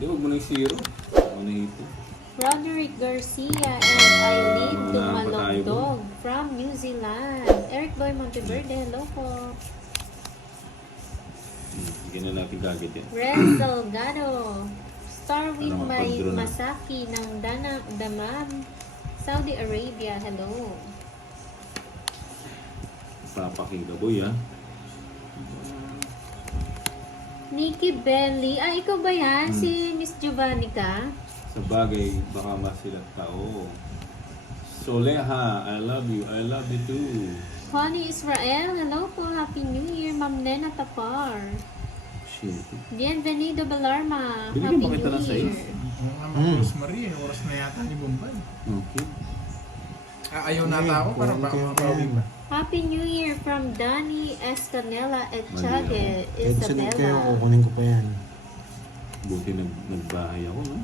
Di, huwag mo nang zero. Ako na ito. Roderick Garcia and Eileen Wala pa tayo Dumalongdog from New Zealand. Eric Boy Monteverde, hello po. Bigyan na natin kagad yan. Ren Delgado. Starwin Ano, May mapag-draw na. Masaki ng Damam, Saudi Arabia, hello. Papakita boy ah. Nikki Belly, ikaw ba yan? Si Miss Giovanni ka? Sa bagay, baka masilat tao. Soleha, I love you too. Connie Israel, hello po, Happy New Year, Ma'am Nena Tapar. Shit. Bienvenido Belarma, Binigyan Happy ba kita New ng Year. size? Oo nga, mga Rosemary, oras na yata ni Bombay. Okay. Ayaw nata ako para baka mapawi pa. Happy New Year from Danny Escanela at Chage, Kahit sunod kayo, Isabela. kukunin ko pa yan. Buti nagbahay ako, no?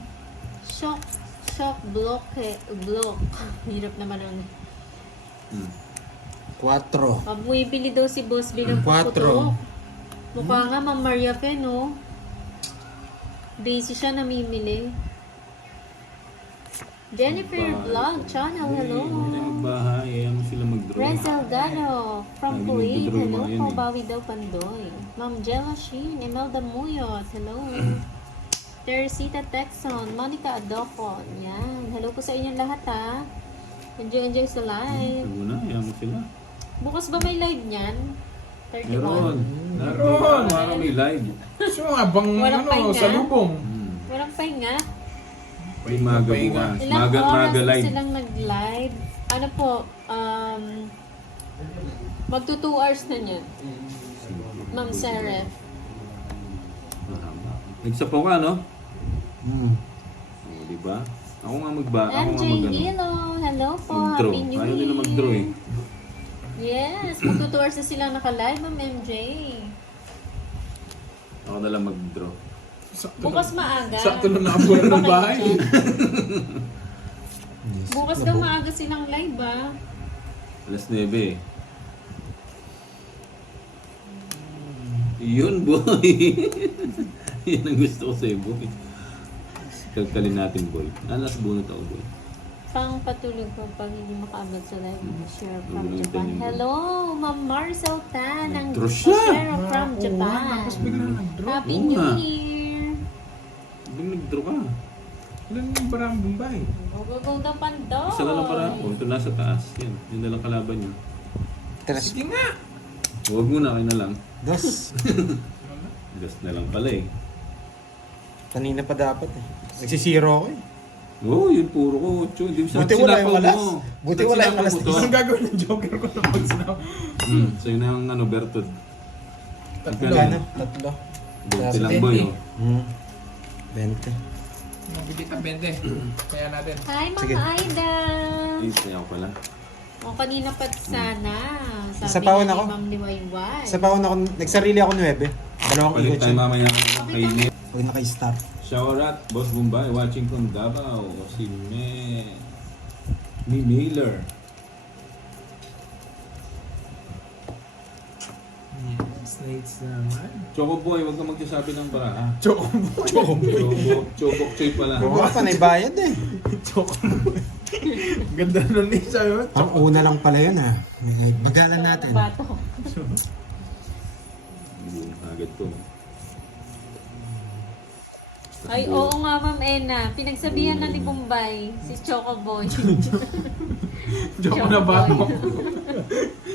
Shock block. Hirap naman ang... Hmm. 4. Bumibili daw si Boss B ng Quatro. puputok. Mukha nga Ma'am Maria Fe, no? Busy siya namimili. Jennifer Vlog Channel, hello. Hindi na magbahay, ayaw mo sila mag-draw. Ren Delgado from Lagi Kuwait, nagdo-draw hello mga yan po. eh. Bawi daw Pandoy. Ma'am Jella Sheen, Imelda Muyot, hello. Teresita Texon, Monica Adocon, yan. Hello po sa inyong lahat, ha. Enjoy sa live. Sabi mo na, ayaw mo sila. Bukas ba may live niyan? 31? Meron. Meron. Meron. May live. So, abang Walang pahinga? sa lubong. Walang pahinga. May maga bukas. Ilang Maga oras na live. silang nag-live? Ano po, magto 2 hours na niyan. Ma'am Seref. Nagsapaw ka, no? Hmm. O, diba? Ako nga MJ mag-ano. Hilo, hello po, Mag-draw. Happy New Ayaw nila Year. mag-draw eh. Yes, magto 2 hours na silang naka-live, Ma'am MJ. Ako na lang mag-draw. Bukas maaga. Sakto na nakabulan ng bahay. Yes. Bukas daw maaga silang live, ah. Alas 9 eh. Yun, boy. Yan ang gusto ko sa'yo, boy. Kalkalin natin, boy. Alas bunot ako, boy. Pang patulog ko pag hindi makaabot sa live. Share from Tuloy Japan. tayo. Hello, Ma'am Marcel Tan ng Nag-draw siya. Share from Japan. Tapos biglang nag-draw. Happy Oo New nga. Year. Bang nag-draw ka. Ilan yung parang Bombay? Gugugong daw Pandoy. Isa na lang para ako. Ito nasa taas. Yan. Yun na lang kalaban niya. Tres. Sige nga. Huwag mo na, kayo na lang. Dos. Gas na lang pala eh. Kanina pa dapat eh. Nagsisiro ako eh. Oo, yun puro ko. Ocho. Di ba Buti wala yung sinapaw alas. mo? Buti Ba't wala yung sinapaw alas. mo to? Ang gagawin ng joker ko na pag sinabi. So yun ang ano, Bertod. Magkano? Tatlo. 20 lang boy. Oh. Hmm. 20. Mabigit ang 20. Kaya natin. Hi, Ma'am Sige. Aida. Ay, sayaw pala. O, kanina pa sana. Sabi Sapawan ni ako. Ma'am Liwayway. Sa pa ako, nagsarili ako 9. Dalawang Palit ikot tayo siya. mamaya ng kainit. Pag naka-start. Shower at Boss Bombay watching from Davao. Si Mi Mailer. Snakes naman. Choco Boy, huwag ka magsasabi ng bara ha. Chocoboy. Chobok Choy pala. Oo nga, panay bayad eh. Chocoboy. Ganda nun eh. Sabi mo, Ang una lang pala yun ha. Bagalan natin. Bato. Yun, agad to. Ay, oo nga, Ma'am Ena. Pinagsabihan na ni Bombay, si Choco Boy. Choco na bato.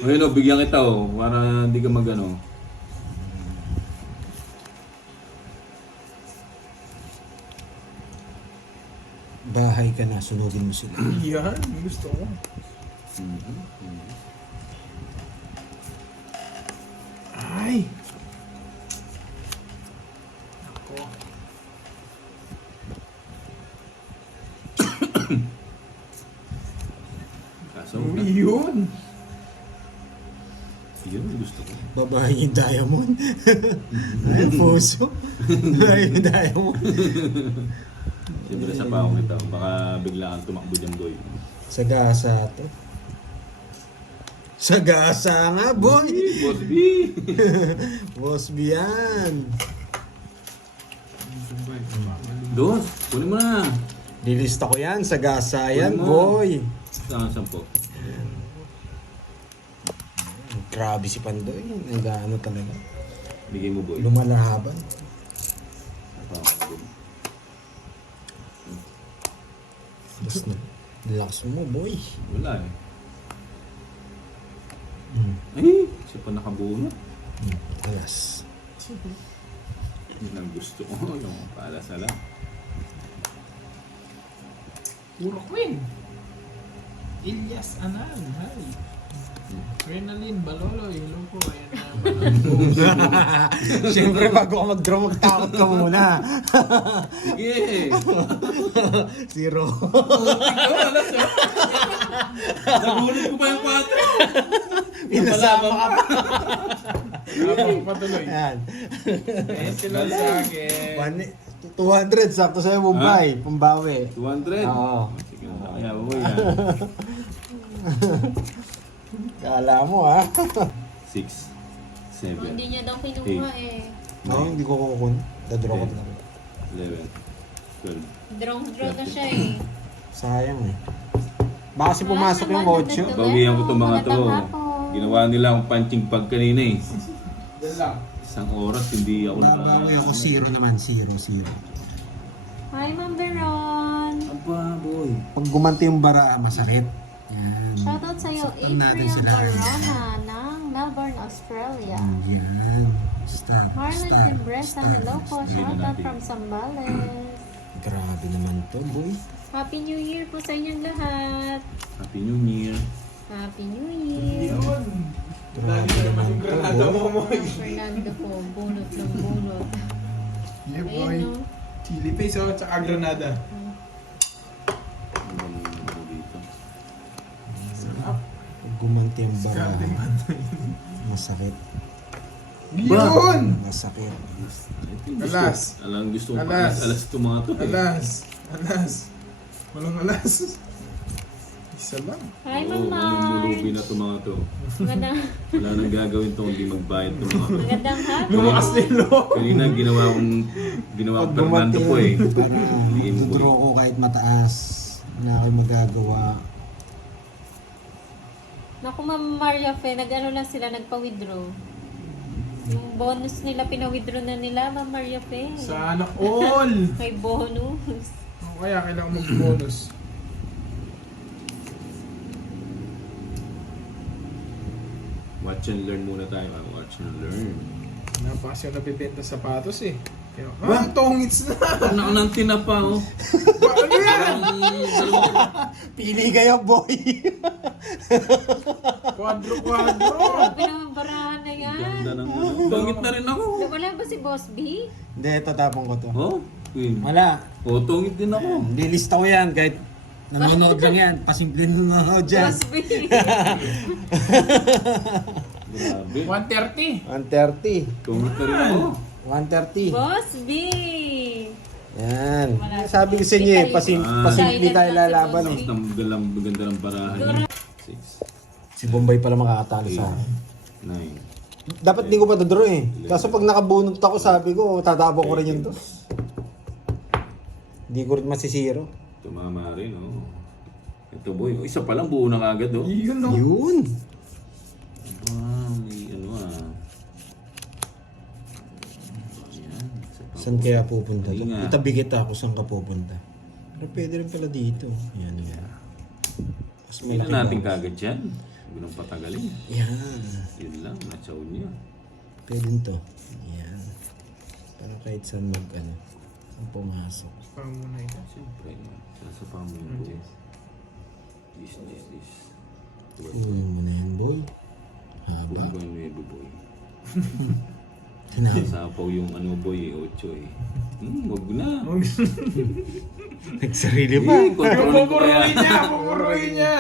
Ayun o, bigyan kita o. Para hindi ka mag-ano. Bahay ka na, sunugin mo sila. Yan, gusto ko. Ay! Ako. Kaso, Yun! yun ang gusto ko. Babae yung diamond. Ay, puso. Babae yung diamond. Siyempre sa paong ito. Baka bigla kang tumakbo dyan, boy. Sagasa to. Sagasa nga, boy! Boss B! Boss B yan. Bombay. Dos. Kunin mo na. Lilista ko yan sa gasayan, Kunin mo. boy. Saan 10? Grabe si Pandoy. Nag-ano talaga. Bigay mo boy. Lumalahaban. Bas na. Relax mo, boy. Wala eh. Ay, siya pa nakabunot. Alas. Yun ang gusto ko. Yung paalasala. Puro Queen. Ilyas Anan. Hi. Renalyn Balolo. Yung logo. Ayan na. Siyempre, bago ka mag-draw, magtakot ka muna. Sige! Zero. Ikaw, alas eh. Nabunot ko pa yung 4. Pinasama ka pa. Patuloy. Ayan. Ayan sila sa akin. 200, sakto sa'yo, Mumbai. Pambawi. 200? Oo. Sige, kaya boy yan. Kala mo, ha? 6, 7, Hindi niya daw kinuha eh. No, hindi ko kukun. Dadraw ko lang. 11, 12. Draw na siya eh. Sayang eh. Baka kasi pumasok yung 8. Bawihan ko itong mga to. Magandang hapon. Ginawa nila akong punching bag kanina eh. Yan lang. Isang oras hindi ako Babawi ako 0 naman. 0. Hi, Ma'am Veron. Aba boy. Pag gumanti yung bara, masakit. Yan. Shoutout sa'yo, Saktan natin April sila. Barona ng Melbourne, Australia. Yan. Stop. Marlon Stop. Timbresa, hello po. Shoutout from Zambales. Grabe naman to, boy. Happy New Year po sa inyong lahat. Happy New Year. Happy New Year. Yun. Grabe Dahil naman yung to, granada boy. mo mo. Fernando po, bunot ng bunot. Yeah, boy. Ayun no. Chili paste o, tsaka granada. Ang galing mo dito. Sarap. Pag gumanti yung bara, Skarte man. masakit. Yun! Masakit. Alas. Alam gusto ko Alas. alas ito mga to eh. Alas. Alas. Walang alas. Isa lang. Hi, Oo, Mama. mamumulubi na ito mga to. Magandang, Wala nang gagawin to kundi magbayad to mga to. magandang hapon. Lumakas na yung loob. Kanina ginawa kong Pag Fernando gumanti po eh. para Hindi mo draw ko kahit mataas. Wala akong magagawa. Naku, Ma'am Maria Fe, nag-ano lang sila, nagpa-withdraw. Yung bonus nila, pina-withdraw na nila, Ma'am Maria Fe. Sana all. May bonus. O kaya kailangan mag-bonus. Watch and learn muna tayo. Watch and learn. Napakasya napibenta sapatos eh. Kaya, tongits na! Ano nang tinapa oh. Ano yan? Pili kayo, boy! Quadro-quadro! Grabe naman barahan na yan. Ganda ng ano. Tungit na rin ako. Wala ba si Boss B? Hindi, tatapon ko to. Oh, Queen. Wala. Oh, tungit din ako. Lilista ko yan kahit nanonood lang yan. Pasimple nanonood dyan. Boss B. Grabe. 130! 130. Tungit na rin ako. 130. Boss B. Yan. Sabi ko sa inyo eh, pasimple tayo lalaban eh. Maganda ng barahan. 6, Si Bombay pala makakatalo sa akin. 9. Dapat di ko pa draw eh. Kaso pag nakabunot ako, sabi ko, tatabo ko rin yung dos. Hindi ko rin masisiro. Tumama rin oh. Ito boy. Oh, isa pa lang buo na kagad oh. Yun no? Yun. Wow, may ano ah. Ayan, isa pa Saan po. kaya pupunta to? Hindi nga. Itabi kita ako saan ka pupunta. Pero pwede rin pala dito. Yan, yan. Mas Hindi malaki na natin box. kagad yan. Huwag nang patagalin. Yan. Yun lang, natsaw niya. Pwede to. Yan. Para kahit saan mag ano. Saan pumasok. Parang muna ito. Siyempre, nasa pamilya ko. This. Uy mo na yan, boy. Huwag Haba. ko yung nuevo boy. Hanap. Sapaw yung ano boy, 8 eh. Huwag na. Nagsarili pa. Eh, kontrolin ko kaya. Pupuruin niya! Pupuruin niya!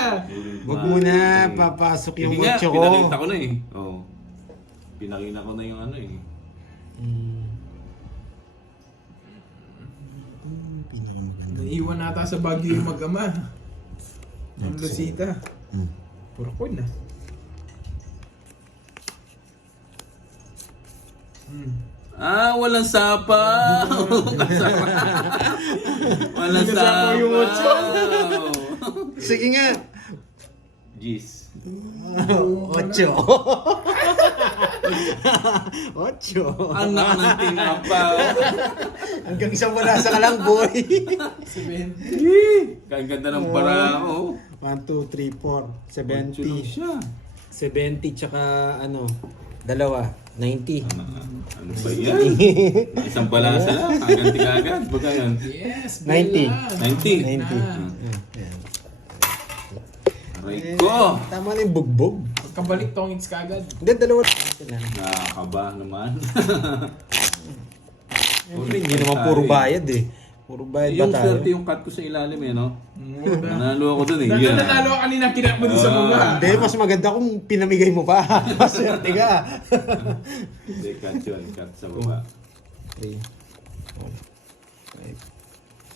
Huwag mo na papasok yung Hindi nga, otso ko. pinakita ko na eh. Oo. Pinakita ko na yung ano eh. Pinakamaganda. Naiwan nata sa Baguio yung mag-ama. Ang Lucita. Puro ko na. Walang sapa. Walang sapa. yung otso. Sige nga. Jeez. 8. 8. Anak ng tinapa. Hanggang isang wala sa kalang boy. Kaya ganda ng parao. 1, 2, 3, 4. Lang 70. siya. 70 tsaka ano, dalawa. 90. Ano ba yan? Isang balasa lang. Kaganti agad. Baga yan. Yes, 90. 90. 90. Aray ko. Tama na yung bugbog. Pagkabalik tongits ka agad. Hindi, dalawa lang. Nakakaba naman. Siyempre, hindi naman puro bayad eh. Puro bayad ba Yung tayo? 30 yung cut ko sa ilalim eh, no? Nanalo ako dun eh. Nanalo ka kanina, kinap mo doon sa bunga. Hindi, mas maganda kung pinamigay mo pa. Maswerte ka. Hindi, cut yun. Cut sa baba. 3, 4, 5,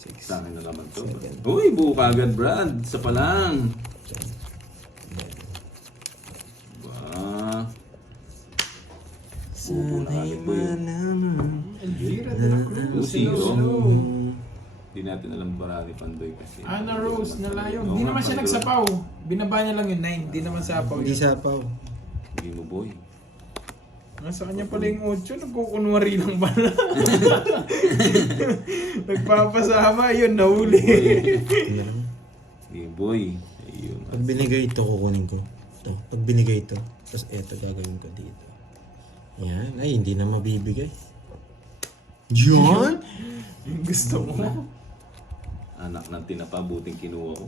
6, Sa akin na naman to. Uy, buo ka agad, Brad. Isa pa lang. Ba. Buo na agad po yun. Elvira de la Cruz. 2-0. Hello. Hindi natin alam para ni Pandoy kasi. Ana Rose na layo. Oo Hindi nga, naman siya Pandoy. nagsapaw. Binaba niya lang yung 9. Hindi naman sapaw. Hindi sapaw. Hindi mo, boy. Nasa kanya pala yung 8. Nagkukunwari lang pala. Nagpapasama. Yun, nahuli. Hindi, boy. Ayun. Pag binigay ito, kukunin ko. Ito. Pag binigay ito, tapos ito gagawin ko dito. Yan. Ay, hindi na mabibigay. Yan? Yung gusto mo. Anak ng tinapa, buting kinuha ko.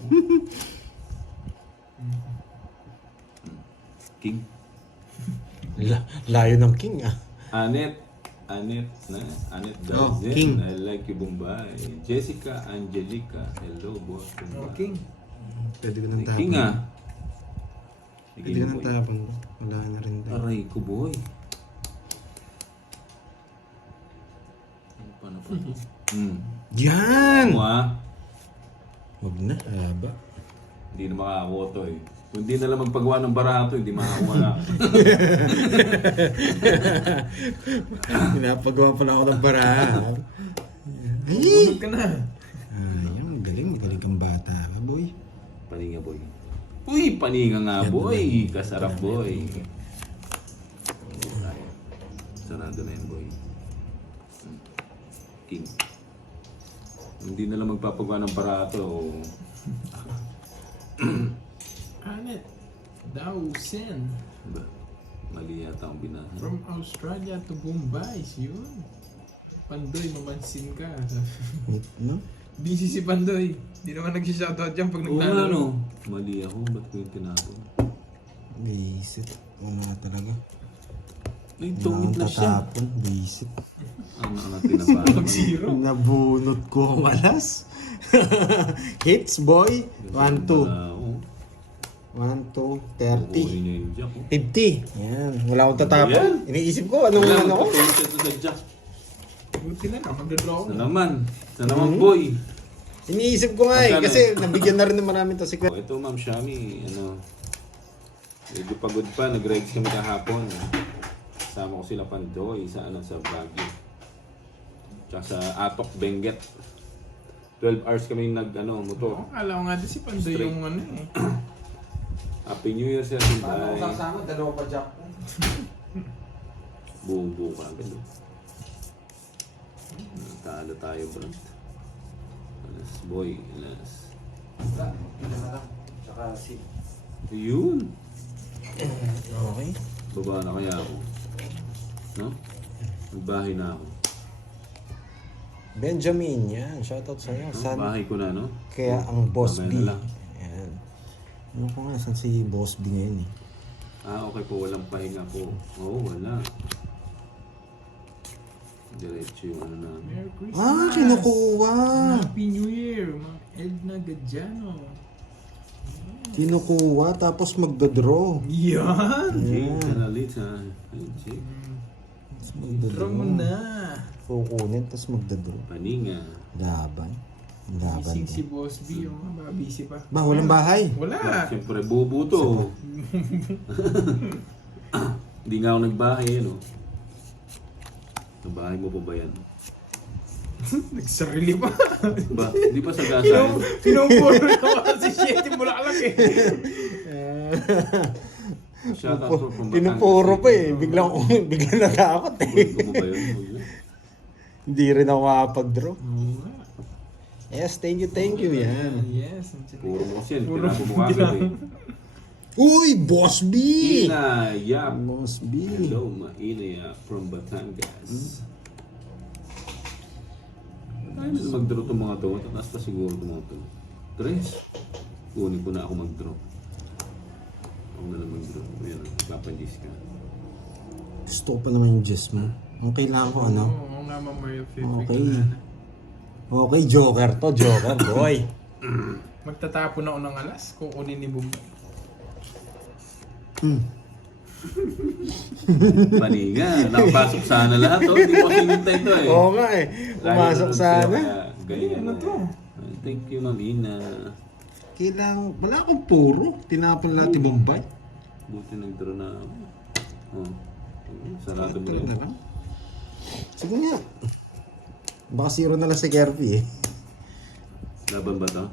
King. Layo ng king ah. Anet Oh, Dalzen. King. I like you, Bombay. Jessica Angelica. Hello, boss. Bombay. Okay. Pwede ko nang tapon. King ah. Sige, Pwede ko nang boy. tapon. Wala na rin tayo. Aray ko, boy. Ano pa na pa? Yan! Ano ah? Huwag na, haba. Hindi na makakakuha to eh. Kung hindi na lang magpagawa ng barato, hindi makakakuha na. Pinapagawa pala ako ng baraha. Bunod ka na. Ayun, galing kang bata. Boy. Paninga, boy. Uy, paninga nga, boy. Kasarap, boy. Sarado na yun, boy. King. Hindi na lang magpapagawa ng barato. Anet Dawson. Diba? Mali yata ang binahan. From Australia to Bombay. Yun. Pandoy, mamansin ka. No? Busy si Pandoy. Hindi naman nagsishoutout dyan pag Oo nga, naglalaro. no? Mali ako. Ba't ko yung tinapon? Bisit. Wala talaga. Ay, Wala tungit akong na siya. tatapon. Bisit. Ang anak tinapon. Zero. Nabunot ko ang alas. Hits, boy. 1, 2. 1, 2, 30. Kukunin niya yung jack. 50. Yan. Wala akong tatapon. Ayan. Iniisip ko, anong Wala, ano ko? magpatuloy siya to sa jack. Buti na lang. Magdadraw Sa ko. naman. Sa naman, boy. Iniisip ko nga eh. Magkano Kasi nabigyan na rin ng marami to si Oh, ito, Ma'am Shami, medyo pagod pa, nag-rides kami kahapon. Kasama ko sila Pandoy sa sa Baguio. Tsaka sa Atok, Benguet. 12 hours kami motor. Oo, kala ko nga din si Pandoy Straight. yung ano eh. Happy New Year, Sir Tinday. kasama? Dalawa pa jack ko. Buo ka agad. Talo tayo, bro. Alas, boy. Alas. Tsaka si... Yun. Okay. Baba na kaya ako. No? Magbahay na ako. Benjamin, yan. Shoutout sa'yo. No? San... Bahay ko na, no? Kaya ang Boss Mamaya B. na lang. Yan. Ano ko nga, saan si Boss B ngayon eh? Okay po, walang pahinga po. Oo, wala. Diretso yung na. Merry Christmas. Ah, kinukuha! Happy New Year, mga Edna Gadiano. Kinukuha, tapos magdodraw. Yan! Jake, Analita. Ay, Jake. Tapos Draw magdodraw. mo na. Kukunin, tapos magdodraw. Paninga. Laban. Laban. Busy si din. Boss B, yung mga busy pa. Ba, walang bahay. Wala. Siyempre, bubo to. Hindi nga ako nagbahay, no? Sa bahay mo pa ba yan? Nagsarili pa. Ba, di pa sa gasa yan? Pinumpuro naman si Shetty Bulaklak eh. Shout out from Batangas Pinupuro pa City. eh. Biglang natakot eh. Gold ko mo ba yun? Hindi rin ako makapag-draw. Oo nga. Yes, thank you. Yan. Yes. Puro mo kasi yan. Tinapo mo agad eh. Uy, Boss B! Ina Yap. Boss B. Hello, Ina Yap from Batangas. Tayo na mag-draw itong mga to. Tataas pa siguro itong mga to. Tres. Kunin ko na ako mag-draw. Ako na lang mag-draw. Ayan, papanjis ka. Gusto ko pa naman yung Jess mo. Ang kailangan ko ano? Oo nga, Mario Okay. Okay, Joker to. Joker, boy. Magtatapon ako ng alas. Kukunin ni Bombay. Mali nga. Nakapasok sana lahat. Oh. Hindi ko sinintay ito eh. Oo nga eh. Pumasok sana. Ganyan Ano to? Thank you, Ma'am Ina. Kailangan, wala akong puro. Tinapon lahat yung Bombay. Buti nag-draw na ako. Oh. Sarado mo Tara rin. na lang. Sige nga. Baka zero na lang si Kirby eh. Laban ba to?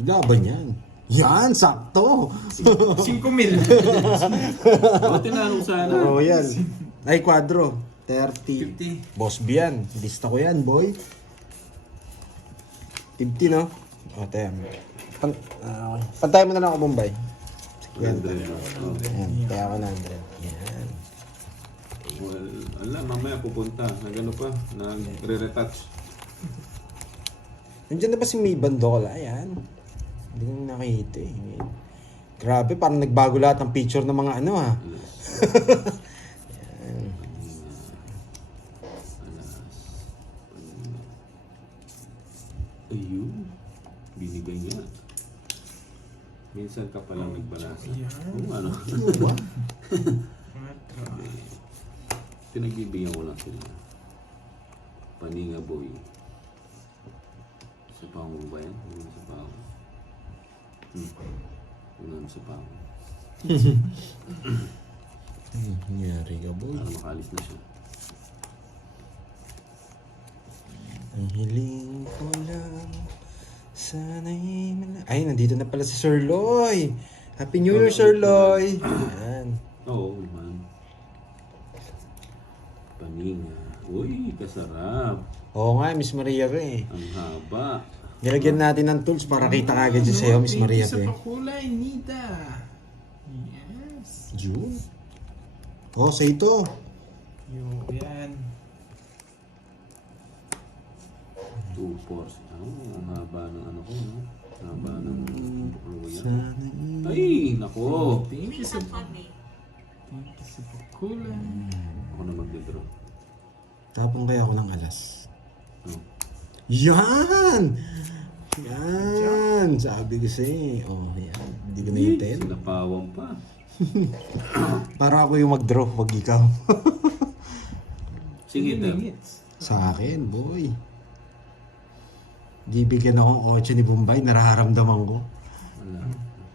Laban yan. Yan, sakto. 5,000. Oh, tinanong sana. Oo yan. Ay, quadro. 30. 50. Boss B yan. Lista ko yan, boy. 50, no? O, tayo. Pantay mo na lang ako, Bombay. 100. Oh. Ayan, kaya ako 100. Yan. Well, alam, mamaya pupunta. Nagano pa, nagre-retouch. Nandiyan na ba si May Bandola? Ayan. Hindi ko nakita eh. Grabe, parang nagbago lahat ng picture ng mga ano ha. Ayun. Binigay niya. Minsan ka palang nagbalasa. Kung ano. Pinagbibigyan ko lang sila. Paninga boy. Sa pango ba yan? Ano sa pango? Ano sa pango? Nangyari ka, boy. Para makalis na siya. Ang hiling ko lang, sana'y ay, nandito na pala si Sir Loy. Happy New Year, Sir Loy. Ayan. Oo, man. Paninga. Uy, kasarap. Oo nga, Miss Maria ko eh. Ang haba. Nilagyan natin ng tools para kita kagad dyan sa'yo, Miss Maria ko Sa eh. pakulay, Nita. Yes. June. Oh, sa ito. Yan. 2 force. Oh, ang haba ng ano ko, no? Ang haba ng buklo yan. Sana'y... Ay, nako. Thank you sa pakulay. Ako na mag-draw. Tapon kaya ako ng alas. Oh. Yan! Yan! Sabi ko sa'yo. Oh, yan. Hindi ko na-intel. Sinapawang pa. Para ako yung mag-draw, wag ikaw. Sige, daw. Sa akin, boy. Bibigyan ako ng 8 ni Bombay, nararamdaman ko. Wala.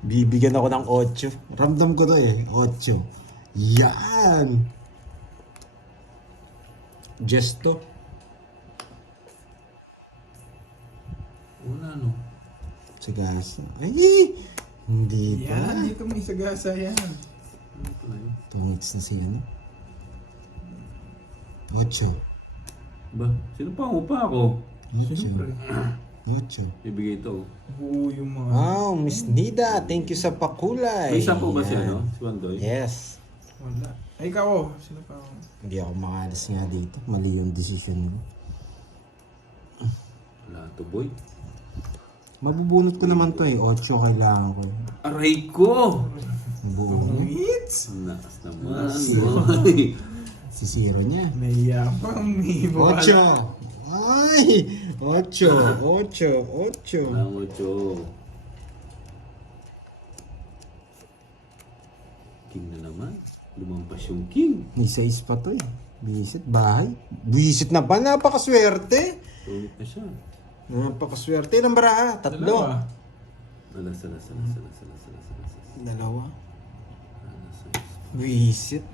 Bibigyan ako ng 8. Ramdam ko to eh, 8. Yan! Gesto. Wala, no? Sagasa. Ay! Hindi pa. Yan, dito may sagasa yan. Ano pala yun? Tungits na siya, no? 8. Ba, sinapawa pa ako. 8. Ibigay ito. Oo, yung mga... Wow, Miss Nida, thank you sa pakulay. May isa po ba siya, Yan. no? Si Wandoy? Yes. Wala. Ay, ikaw, oh. Sino pa ako? Hindi ako makalis nga dito. Mali yung decision mo. Wala to, boy. Mabubunot ko naman to eh. 8 kailangan ko. Aray ko! Buo. Hits! Ang nakas naman, boy. Si Zero niya. May yapang, may 8! Ay! 8! 8! 8! Ang ocho. King na naman. Lumampas yung king. May 6 pa to eh. Bisit, bahay. Bisit na ba? Napakaswerte. Tumit na siya. Napakaswerte. Ilang baraha? 3. Dalawa. Alas. Dalawa. Bisit.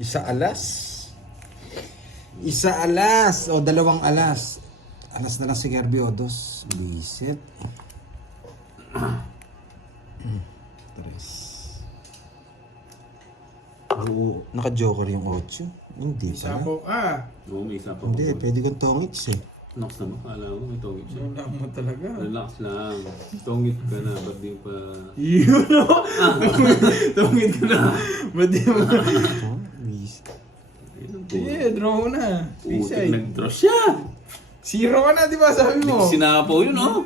Isa alas. Isa alas o dalawang alas. Alas na lang si Kirby o dos. Buisit. Tres. Oo, naka-joker yung 8. Hindi pala. Sapo ka. Oo, may isa pa Hindi, po. pwede kong tongits eh. Nox naman, kala ko may tongit siya. Wala mo talaga. Relax lang. Tongit ka na, ba't di pa... Yun o. Tungit ko na. Ba't di mo? Oh, buisit. Ayun po. Sige, draw mo na. Putik, Pisay. nag-draw siya. Zero ka na, di ba sabi mo? Sinapo yun, oh.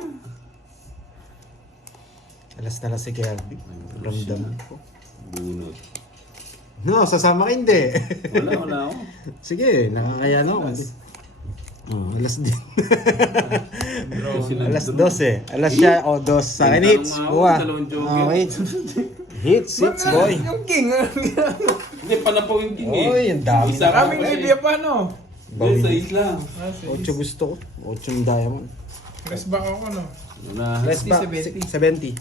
Alas na lang si Kirby. Ramdam ko. Bunot. No, sasama ka hindi. Wala ako. Sige, nakakaya na ako. Oh, alas din. Kasi Alas nag-draw. 12. Alas siya o 2. Sa akin hits. Buwa. Dalawang joker. Okay. Hits, boy. Yung king. Hindi, panapaw yung king eh. Oy, ang dami. Isa ka Kaming pa eh. Libya pa, no? Hindi, sa isla. 8 gusto ko. 8 yung diamond. Press back ako, no? Wala. Press back. 70. 70.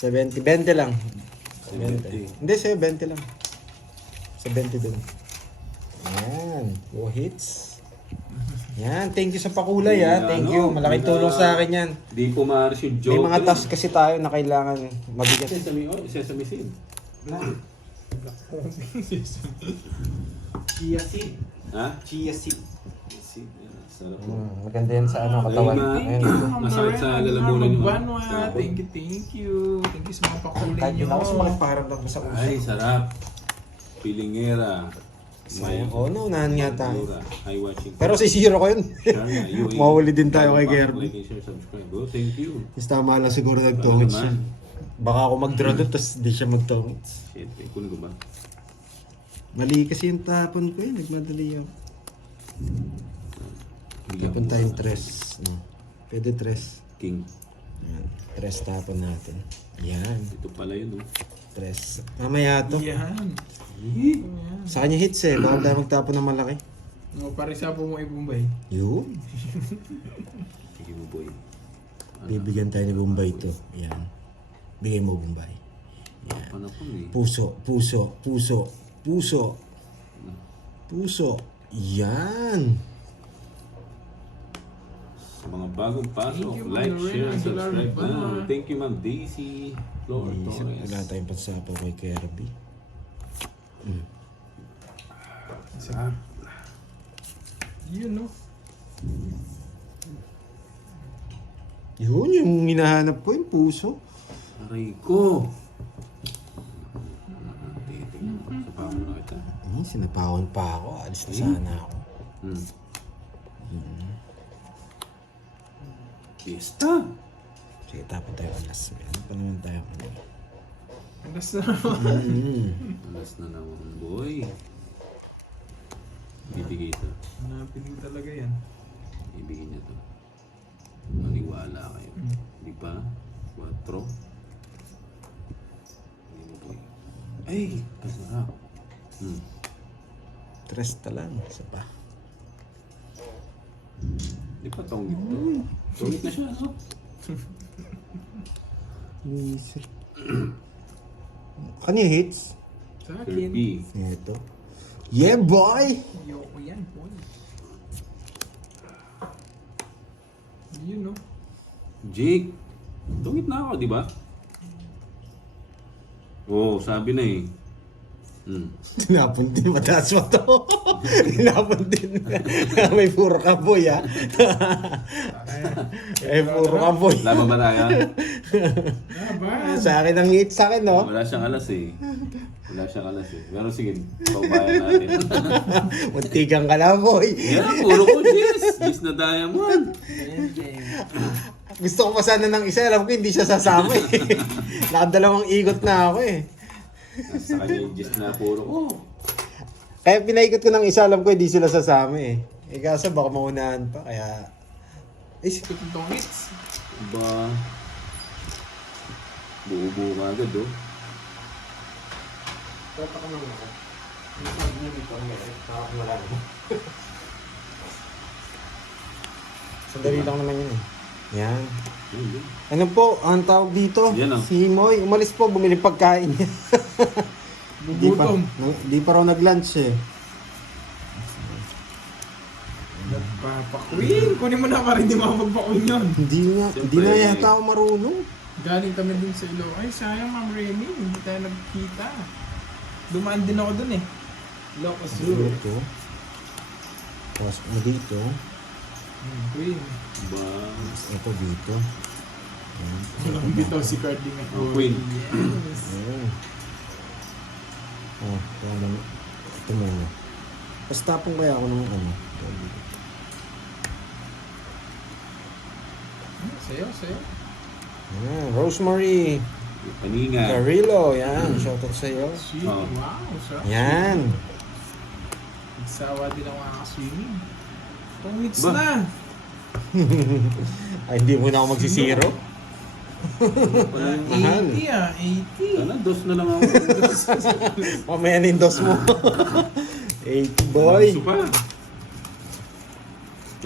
70. 20 lang. 70. Hindi, 20 lang. 70 din. Yan. 2 hits. Yan. Thank you sa pakulay ha. Thank you. Malaking tulong sa akin yan. Di pumaris yung May joker. mga task kasi tayo na kailangan mabigat. Sesame seed. Chia seed. Ha? Chia seed. Seed. Yan, sarap po. Maganda yan sa ano, katawan. Ayun, Ayun. Masakit sa lalamunan yung mga- Banwa. Thank you, thank you. Thank you sa mga pakulay Kahit nyo. yun ako sa makiparamdam ko sa uso. Ay, sarap. Pilingera. Sayang. Oo, naunahan nga tayo. Hi watching. Pero si Zero ko yun. Mahuli din tayo kay Kirby. Like and share, subscribe. Oh, thank you. Mas tama lang siguro Ano nagtongits siya. naman? Baka ako mag-draw doon, tapos di siya magtongits. Shit, eh, kunin ko ba? Mali kasi yung tapon ko yun, nagmadali yun. Bigyan Tapon ko tayong muna. tres. No. Pwede tres. King. Yan. Tres tapon natin. Yan. Ito pala yun, oh. Tres. Mamaya to. Yan. Sa kanya hits eh. Baka tayo magtapon ng malaki. O, parisapo mo ibumbay. Yun. Sige mo, boy. Bibigyan tayo ni Bombay to. Yan. Bigay mo Bombay. Yan. Ano po eh? Puso, puso, puso, puso. Puso. Yan. Sa mga bagong pasok, Thank you, like, Ma'am share, Lorena subscribe Aguilar. na. Thank you, Ma'am Daisy. Flor Torres. Wala tayong pansapaw kay Kirby. Sarap. Yun, no? Yun, yung hinahanap ko, yung puso. Aray ko. Titingnan ko. Sa pamo na kita. Sinapawan pa ako. Alis na sana ako. Fiesta. Sige, tapon tayo alas. Ano pa naman tayo? Alas na. Alas na naman, boy. Bibigay ito. Hanapin mo talaga yan. Ibigay niya to. Maniwala kayo. Di ba? 4. Hindi mo boy. Ay! Kasarap. Tres ta lang. Isa pa. Di pa tonggit to. Tonggit na siya, no? Isip. Ano yung hits? Sa akin. Kirby. Ito. Yeah, boy! Yoko yan, boy. Yun, no? Jake. Tonggit na ako, di ba? Oo, sabi na eh. Tinapon din. Mataas mo to. Tinapon din. May puro ka, boy, ha? May puro ka, boy. Laban ba tayo? Laban. Sa akin ang hits sa akin, no? Wala siyang alas eh. Wala siyang alas eh. Pero sige, paubayan natin. Muntikan ka na, boy. Yan, puro ko Jess. Jess na diamond. Gusto ko pa sana ng isa. Alam ko hindi siya sasama, eh. Nakadalawang ikot na ako, eh. Nasa kanya yung Jess na puro ko. Kaya pinaikot ko ng isa, alam ko hindi sila sasama eh. Eh kaso baka maunahan pa, kaya... Ay, Itong hits. Ba? Buo-buo ka agad oh. Trapa ka naman ako. Sabi niya dito ang meron, parang wala naman. Sandali lang naman yun eh. Yan. Yun, yun. Ano po, ang tawag dito? Yan, oh. Si Himoy, umalis po, bumili pagkain niya. Di pa, Gugutom. di pa raw nag-lunch eh. Papa Queen! Kunin mo na para hindi makapagpa-queen yun. Hindi na yata ako marunong. Galing kami dun sa ilo. Ay, sayang Ma'am Remy. Hindi tayo nagkita. Dumaan din ako dun eh. Locos Zoo. Dito. Tapos mo dito. Queen. Ba, Ito dito. Ayan. Bitaw si Cardinal. Oh, Queen. Yes. Ayan. Oh, ito muna. Tapos tapong kaya ako ng ano. Sayo, sayo. Ayan, Rosemary paninga. Carrillo. Yan, shoutout sa'yo. Sweet. Oh. Wow, sarap. Yan. Nagsawa din ako makakaswimming. 2 weeks Ba? na. Ay, hindi mo na ako magsisiro. Wala yung Mahal. 80 ah, 80. Sana, dos na lang ako. Mamaya nindos mo. 80 boy. Gusto pa.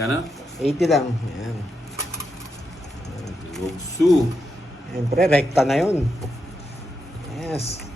Yan na. 80 lang. Yan. Wogsu. Siyempre, rekta na yun. Yes.